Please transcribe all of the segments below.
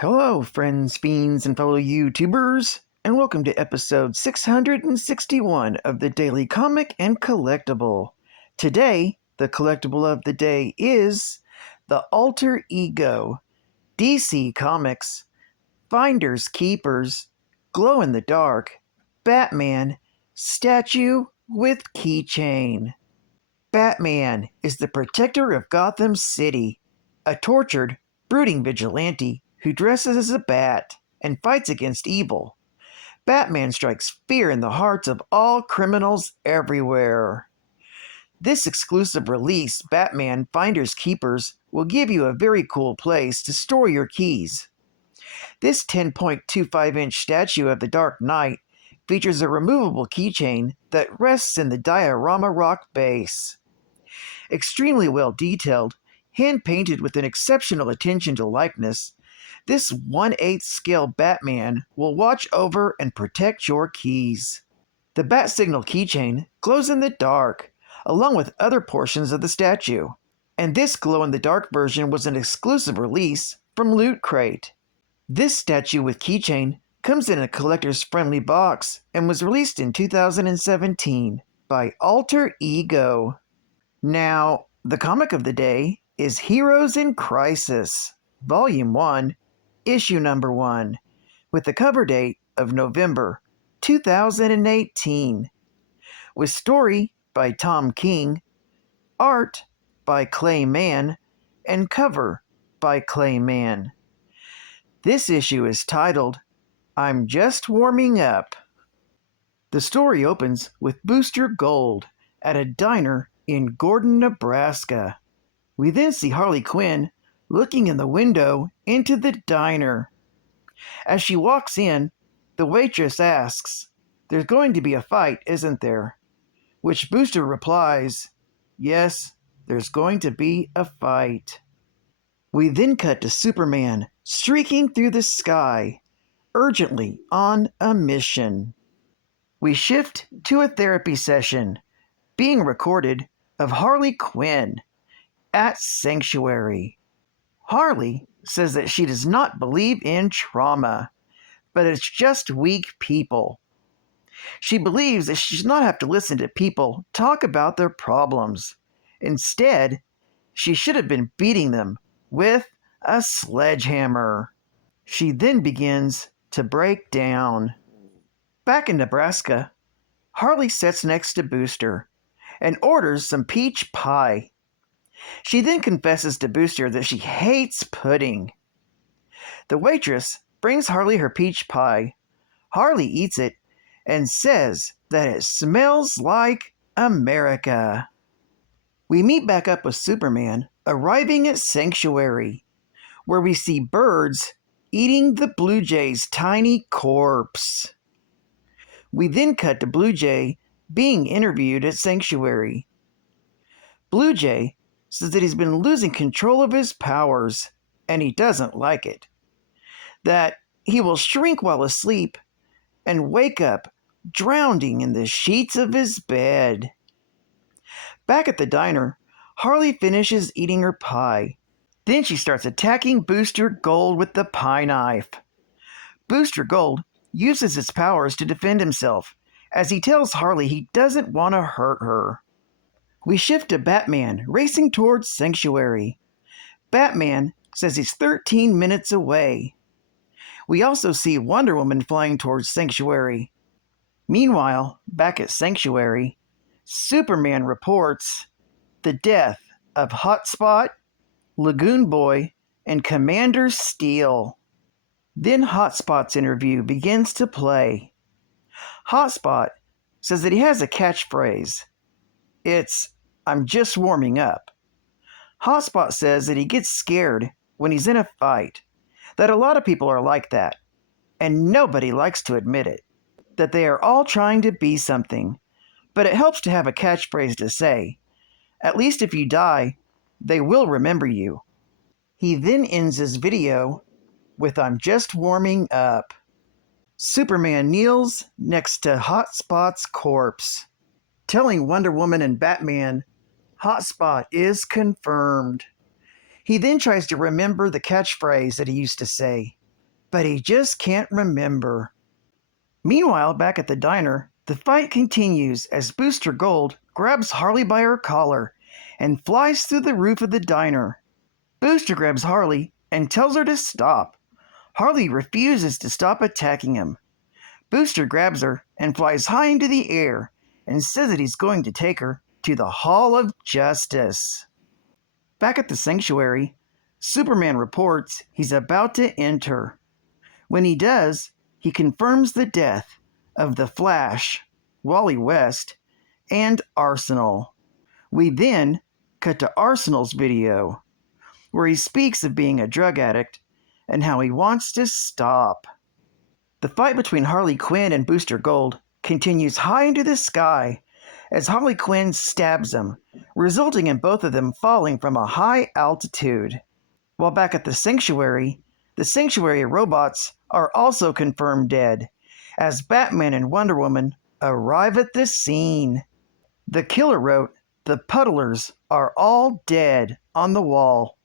Hello, friends, fiends, and fellow YouTubers, and welcome to episode 661 of the Daily Comic and Collectible. Today, the collectible of the day is the Alter Ego, DC Comics, Finders Keepers, Glow in the Dark, Batman, Statue with Keychain. Batman is the protector of Gotham City, a tortured, brooding vigilante who dresses as a bat and fights against evil. Batman strikes fear in the hearts of all criminals everywhere. This exclusive release, Batman Finders Keepers, will give you a very cool place to store your keys. This 10.25-inch statue of the Dark Knight features a removable keychain that rests in the diorama rock base. Extremely well detailed, hand-painted with an exceptional attention to likeness, this 1/8 scale Batman will watch over and protect your keys. The Bat Signal keychain glows in the dark, along with other portions of the statue, and this glow-in-the-dark version was an exclusive release from Loot Crate. This statue with keychain comes in a collector's friendly box and was released in 2017 by Alter Ego. Now, the comic of the day is Heroes in Crisis, Volume 1, Issue Number 1, with the cover date of November 2018, with story by Tom King, art by Clay Mann, and cover by Clay Mann. This issue is titled, I'm Just Warming Up. The story opens with Booster Gold at a diner in Gordon, Nebraska. We then see Harley Quinn looking in the window into the diner. As she walks in, the waitress asks, "There's going to be a fight, isn't there?" Which Booster replies, "Yes, there's going to be a fight." We then cut to Superman streaking through the sky, urgently on a mission. We shift to a therapy session being recorded of Harley Quinn at Sanctuary. Harley says that she does not believe in trauma, but it's just weak people. She believes that she should not have to listen to people talk about their problems. Instead, she should have been beating them with a sledgehammer. She then begins to break down. Back in Nebraska, Harley sits next to Booster and orders some peach pie. She then confesses to Booster that she hates pudding. The waitress brings Harley her peach pie. Harley eats it and says that it smells like America. We meet back up with Superman arriving at Sanctuary, where we see birds eating the Blue Jay's tiny corpse. We then cut to Blue Jay being interviewed at Sanctuary. Blue Jay says that he's been losing control of his powers, and he doesn't like it. That he will shrink while asleep and wake up drowning in the sheets of his bed. Back at the diner, Harley finishes eating her pie. Then she starts attacking Booster Gold with the pie knife. Booster Gold uses his powers to defend himself, as he tells Harley he doesn't want to hurt her. We shift to Batman racing towards Sanctuary. Batman says he's 13 minutes away. We also see Wonder Woman flying towards Sanctuary. Meanwhile, back at Sanctuary, Superman reports the death of Hotspot, Lagoon Boy, and Commander Steel. Then Hotspot's interview begins to play. Hotspot says that he has a catchphrase. It's, I'm just warming up. Hotspot says that he gets scared when he's in a fight, that a lot of people are like that, and nobody likes to admit it, that they are all trying to be something, but it helps to have a catchphrase to say. At least if you die, they will remember you. He then ends his video with I'm just warming up. Superman kneels next to Hotspot's corpse, telling Wonder Woman and Batman Hotspot is confirmed. He then tries to remember the catchphrase that he used to say. but he just can't remember. Meanwhile, back at the diner, the fight continues as Booster Gold grabs Harley by her collar and flies through the roof of the diner. Booster grabs Harley and tells her to stop. Harley refuses to stop attacking him. Booster grabs her and flies high into the air and says that he's going to take her to the Hall of Justice. Back at the sanctuary, Superman reports he's about to enter. When he does, he confirms the death of the Flash, Wally West, and Arsenal. We then cut to Arsenal's video, where he speaks of being a drug addict and how he wants to stop. The fight between Harley Quinn and Booster Gold continues high into the sky as Harley Quinn stabs him, resulting in both of them falling from a high altitude. While back at the sanctuary robots are also confirmed dead, as Batman and Wonder Woman arrive at the scene. The killer wrote, "The puddlers are all dead," on the wall.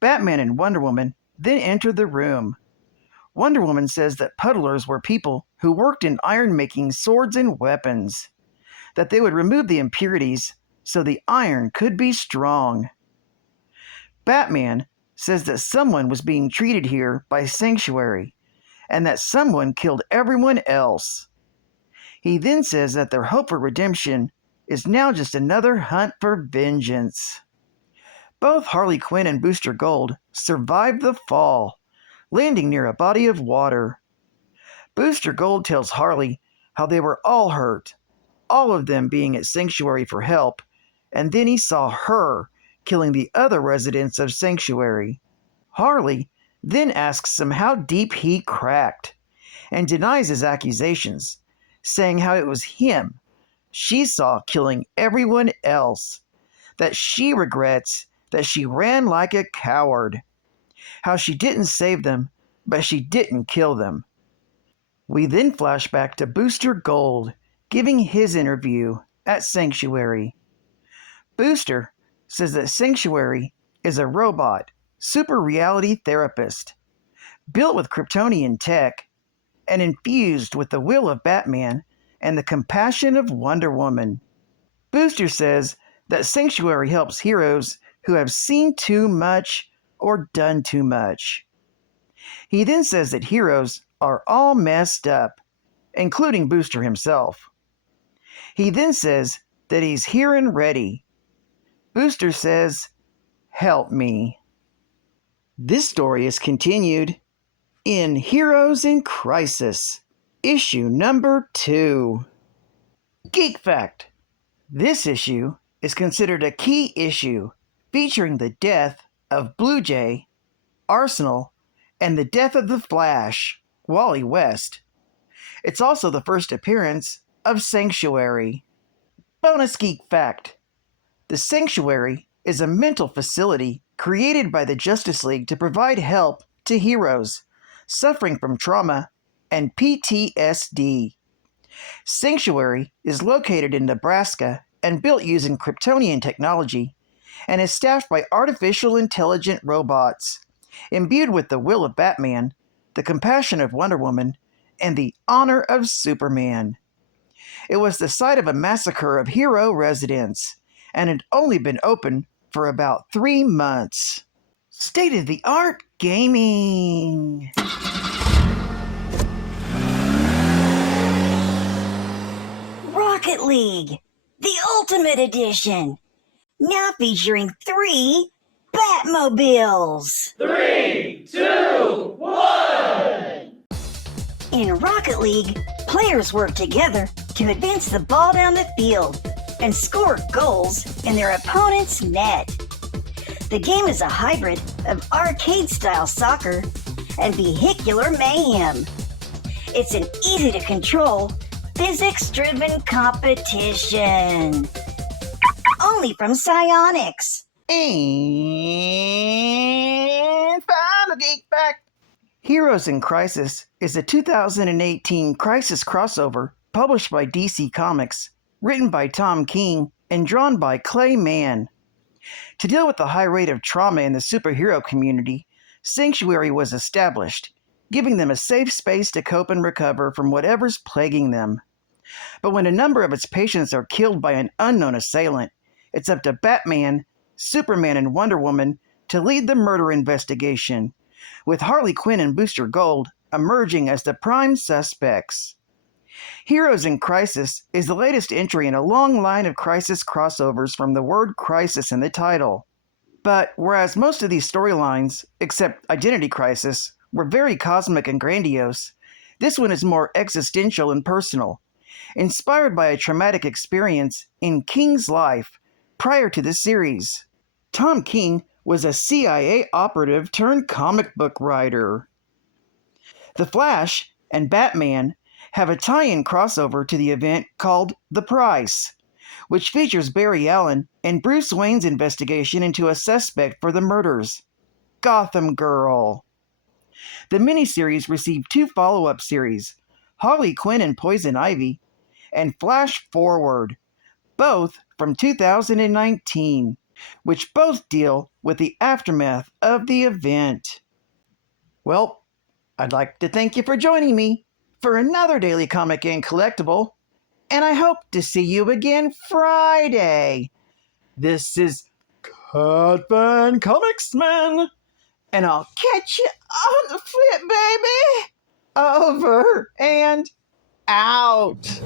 Batman and Wonder Woman then enter the room. Wonder Woman says that puddlers were people who worked in iron-making swords and weapons, that they would remove the impurities so the iron could be strong. Batman says that someone was being treated here by Sanctuary, and that someone killed everyone else. He then says that their hope for redemption is now just another hunt for vengeance. Both Harley Quinn and Booster Gold survive the fall, landing near a body of water. Booster Gold tells Harley how they were all hurt, all of them being at Sanctuary for help, and then he saw her killing the other residents of Sanctuary. Harley then asks him how deep he cracked, and denies his accusations, saying how it was him she saw killing everyone else, that she regrets that she ran like a coward, how she didn't save them, but she didn't kill them. We then flash back to Booster Gold giving his interview at Sanctuary. Booster says that Sanctuary is a robot, super reality therapist, built with Kryptonian tech, and infused with the will of Batman and the compassion of Wonder Woman. Booster says that Sanctuary helps heroes who have seen too much or done too much. He then says that heroes are all messed up, including Booster himself. He then says that he's here and ready. Booster says, "Help me." This story is continued in Heroes in Crisis, issue number 2. Geek Fact. This issue is considered a key issue featuring the death of Blue Jay, Arsenal, and the death of the Flash, Wally West. It's also the first appearance of Sanctuary. Bonus Geek Fact. The Sanctuary is a mental facility created by the Justice League to provide help to heroes suffering from trauma and PTSD. Sanctuary is located in Nebraska and built using Kryptonian technology and is staffed by artificial intelligent robots, imbued with the will of Batman, the compassion of Wonder Woman, and the honor of Superman. It was the site of a massacre of hero residents, and had only been open for about 3 months. State-of-the-art gaming! Rocket League, the Ultimate Edition, now featuring 3 Batmobiles. 3, 2, 1! In Rocket League, players work together to advance the ball down the field and score goals in their opponent's net. The game is a hybrid of arcade-style soccer and vehicular mayhem. It's an easy-to-control, physics-driven competition. Only from Psyonix. And final Geek Fact. Heroes in Crisis is a 2018 Crisis crossover published by DC Comics, written by Tom King and drawn by Clay Mann. To deal with the high rate of trauma in the superhero community, Sanctuary was established, giving them a safe space to cope and recover from whatever's plaguing them. But when a number of its patients are killed by an unknown assailant, it's up to Batman, Superman, and Wonder Woman to lead the murder investigation, with Harley Quinn and Booster Gold emerging as the prime suspects. Heroes in Crisis is the latest entry in a long line of Crisis crossovers from the word crisis in the title. But whereas most of these storylines, except Identity Crisis, were very cosmic and grandiose, this one is more existential and personal, inspired by a traumatic experience in King's life prior to the series. Tom King was a CIA operative turned comic book writer. The Flash and Batman have a tie-in crossover to the event called The Price, which features Barry Allen and Bruce Wayne's investigation into a suspect for the murders, Gotham Girl. The miniseries received 2 follow-up series, Harley Quinn and Poison Ivy, and Flash Forward, both from 2019, which both deal with the aftermath of the event. Well, I'd like to thank you for joining me for another Daily Comic and Collectible, and I hope to see you again Friday. This is Catvan Comics Man, and I'll catch you on the flip, baby. Over and out.